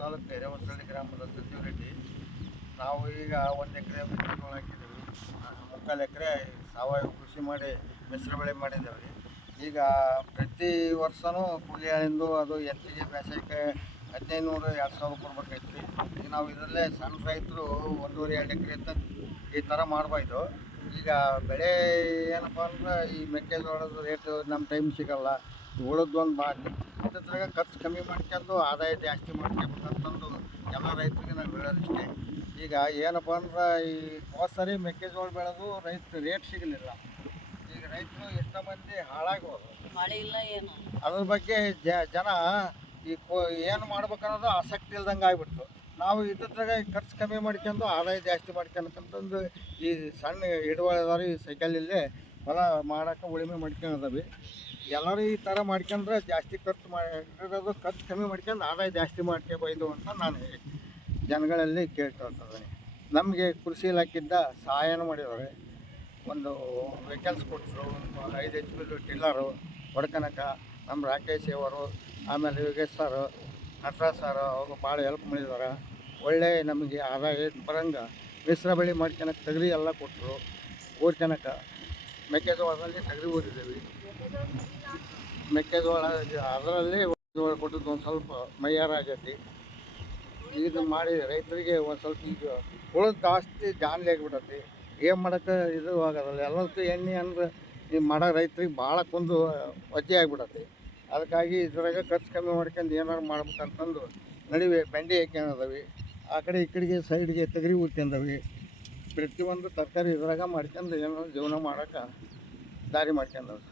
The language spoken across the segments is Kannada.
ತಾಲೂಕು ಹಿರೇವಸಳ್ಳಿ ಗ್ರಾಮದ ಸಂಜೀವ್ ರೆಡ್ಡಿ. ನಾವು ಈಗ 1 ಎಕರೆ ಮೆಕ್ಕೆಜೋಳ ಹಾಕಿದ್ದೀವಿ. 3/4 ಎಕರೆ ಸಾವಯವ ಕೃಷಿ ಮಾಡಿ ಮಿಶ್ರ ಬೆಳೆ ಮಾಡಿದ್ದೇವೆ ರೀ. ಈಗ ಪ್ರತಿ ವರ್ಷವೂ ಕೂಲಿ ಆಳಿಂದು ಅದು ಎತ್ತಿಗೆ ಬೇಸಾಯಕ್ಕೆ 1500-2000 ಕೊಡ್ಬೇಕಾಯ್ತು ರೀ. ಈಗ ನಾವು ಇದರಲ್ಲೇ ಸಣ್ಣ ರೈತರು 1.5-2 ಎಕರೆ ಅಂತ ಈ ಥರ ಮಾಡ್ಬೋದು. ಈಗ ಬೆಳೆ ಏನಪ್ಪ ಅಂದ್ರೆ ಈ ಮೆಕ್ಕೆಜೋಳದ ರೇಟು ನಮ್ಮ ಟೈಮ್ ಸಿಗೋಲ್ಲ. ಉಳಿದೊಂದು ಇದ್ರಾಗ ಖರ್ಚು ಕಮ್ಮಿ ಮಾಡ್ಕೊಂಡು ಆದಾಯ ಜಾಸ್ತಿ ಮಾಡ್ಕೋಬೇಕಂತಂದು ಎಲ್ಲ ರೈತರಿಗೆ ನಾವು ಹೇಳೋದಿಷ್ಟೇ. ಈಗ ಏನಪ್ಪ ಅಂದ್ರೆ ಈ ಸರಿ ಮೆಕ್ಕೆಜೋಳ ಬೆಳೆದು ರೇಟ್ ಸಿಗಲಿಲ್ಲ. ಈಗ ರೈತರು ಎಷ್ಟೋ ಮಂದಿ ಹಾಳಾಗೋದು, ಮಳೆ ಇಲ್ಲ ಏನು, ಅದ್ರ ಬಗ್ಗೆ ಜನ ಈ ಏನು ಮಾಡ್ಬೇಕನ್ನೋದು ಆಸಕ್ತಿ ಇಲ್ದಂಗೆ ಆಗ್ಬಿಡ್ತು. ನಾವು ಇದ್ರಾಗ ಖರ್ಚು ಕಮ್ಮಿ ಮಾಡ್ಕೊಂಡು ಆದಾಯ ಜಾಸ್ತಿ ಮಾಡ್ಕೊಳಕ್ಕಂತಂದು ಈ ಸಣ್ಣ ಹಿಡುವಳಿದಾರ ಈ ಸೈಕಲಲ್ಲೇ ಹೊಲ ಮಾಡೋಕೆ ಉಳುಮೆ ಮಾಡ್ಕೊಂಡಿದ್ದೀವಿ. ಎಲ್ಲರೂ ಈ ಥರ ಮಾಡ್ಕೊಂಡ್ರೆ ಜಾಸ್ತಿ ಖರ್ಚು ಕಮ್ಮಿ ಮಾಡ್ಕೊಂಡು ಆದಾಯ ಜಾಸ್ತಿ ಮಾಡ್ಕೋಬೋದು ಅಂತ ನಾನು ಜನಗಳಲ್ಲಿ ಕೇಳ್ಕೊಳ್ತಿದ್ದೀನಿ. ನಮಗೆ ಕೃಷಿ ಇಲಾಖೆಯಿಂದ ಸಹಾಯನ ಮಾಡಿದ್ದಾರೆ. ಒಂದು ವೆಹಿಕಲ್ಸ್ ಕೊಟ್ಟರು, 5 HP ಟಿಲ್ಲರು ಹೊಡ್ಕೊಳಕ ನಮ್ಮ ರಾಕೇಶ್ ಅವರು, ಆಮೇಲೆ ಯೋಗೇಶ್ ಸರ್, ನಟರಾಜ್ ಸರ್ ಅವರು ಭಾಳ ಹೆಲ್ಪ್ ಮಾಡಿದ್ದಾರೆ. ಒಳ್ಳೆ ನಮಗೆ ಆದಾಯ ಬರಂಗೆ ಮಿಶ್ರ ಬೆಳೆ ಮಾಡ್ಕೊಳಕ್ಕೆ ತೊಗರಿ ಎಲ್ಲ ಕೊಟ್ಟರು. ಊರ್ಕೊಳಕ ಮೆಕ್ಕೆಜೋಳದಲ್ಲಿ ತೊಗರಿ ಊರಿದ್ದೀವಿ. ಮೆಕ್ಕೆಜೋಳ ಅದರಲ್ಲಿ ಜೋಳ ಕೊಟ್ಟದ್ದು ಒಂದು ಸ್ವಲ್ಪ ಮೈಯಾರ ಆಗೈತಿ. ಇದು ಮಾಡಿ ರೈತರಿಗೆ ಒಂದು ಸ್ವಲ್ಪ ಈಗ ಉಳಿದ ಜಾಸ್ತಿ ಜಾನ್ಲಿ ಆಗಿಬಿಟ್ಟತಿ. ಏನು ಮಾಡೋಕ್ಕೆ ಇದು ಆಗೋದಲ್ಲ. ಎಲ್ಲದಕ್ಕೂ ಎಣ್ಣೆ ಅಂದ್ರೆ ಈ ಮಾಡೋ ರೈತರಿಗೆ ಭಾಳ ಕುಂದು ವಜ್ಜೆ ಆಗಿಬಿಡತ್ತೆ. ಅದಕ್ಕಾಗಿ ಇದ್ರಾಗ ಖರ್ಚು ಕಮ್ಮಿ ಮಾಡ್ಕೊಂಡು ಏನಾರು ಮಾಡ್ಬೇಕಂತಂದು ನಡುವೆ ಬೆಂಡೆ ಹಾಕ್ಯಂದವಿ. ಆ ಕಡೆ ಈ ಕಡೆಗೆ ಸೈಡ್ಗೆ ತೊಗರಿ ಊದ್ಕೊಂಡವಿ. ಪ್ರತಿಯೊಂದು ತರಕಾರಿ ಇದ್ರಾಗ ಮಾಡ್ಕೊಂಡು ಏನೋ ಜೀವನ ಮಾಡೋಕೆ ದಾರಿ ಮಾಡ್ಕೊಂಡವು.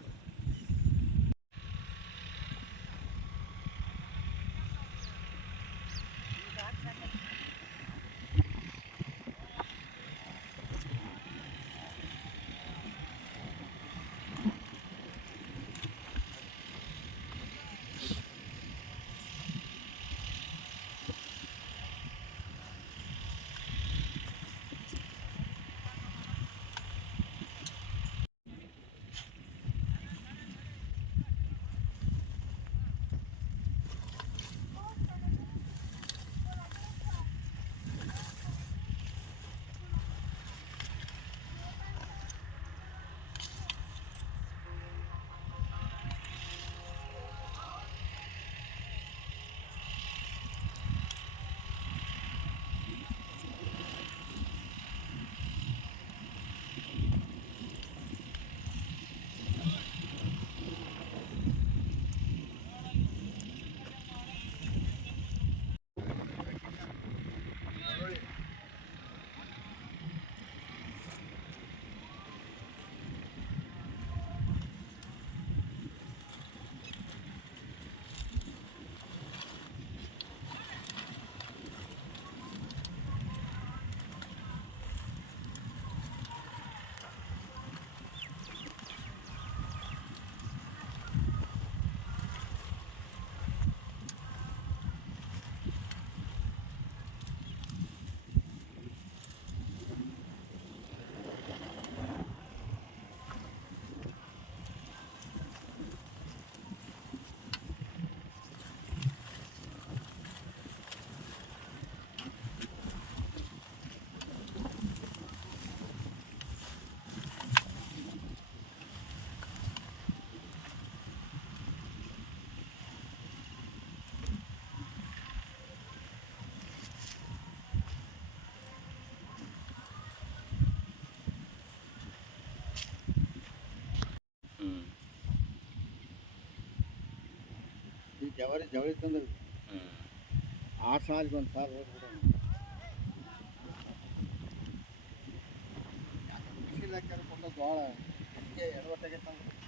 ಜವಳಿ ತಂದ್ರೆ 6 ಸಾಲಿಗೆ 1 ಸಾಲ ಕೃಷಿ ಇಲಾಖೆ ಕೊಡೋದು ಭಾಳ ಎಡವಟ್ಟಾಗೈತೆ.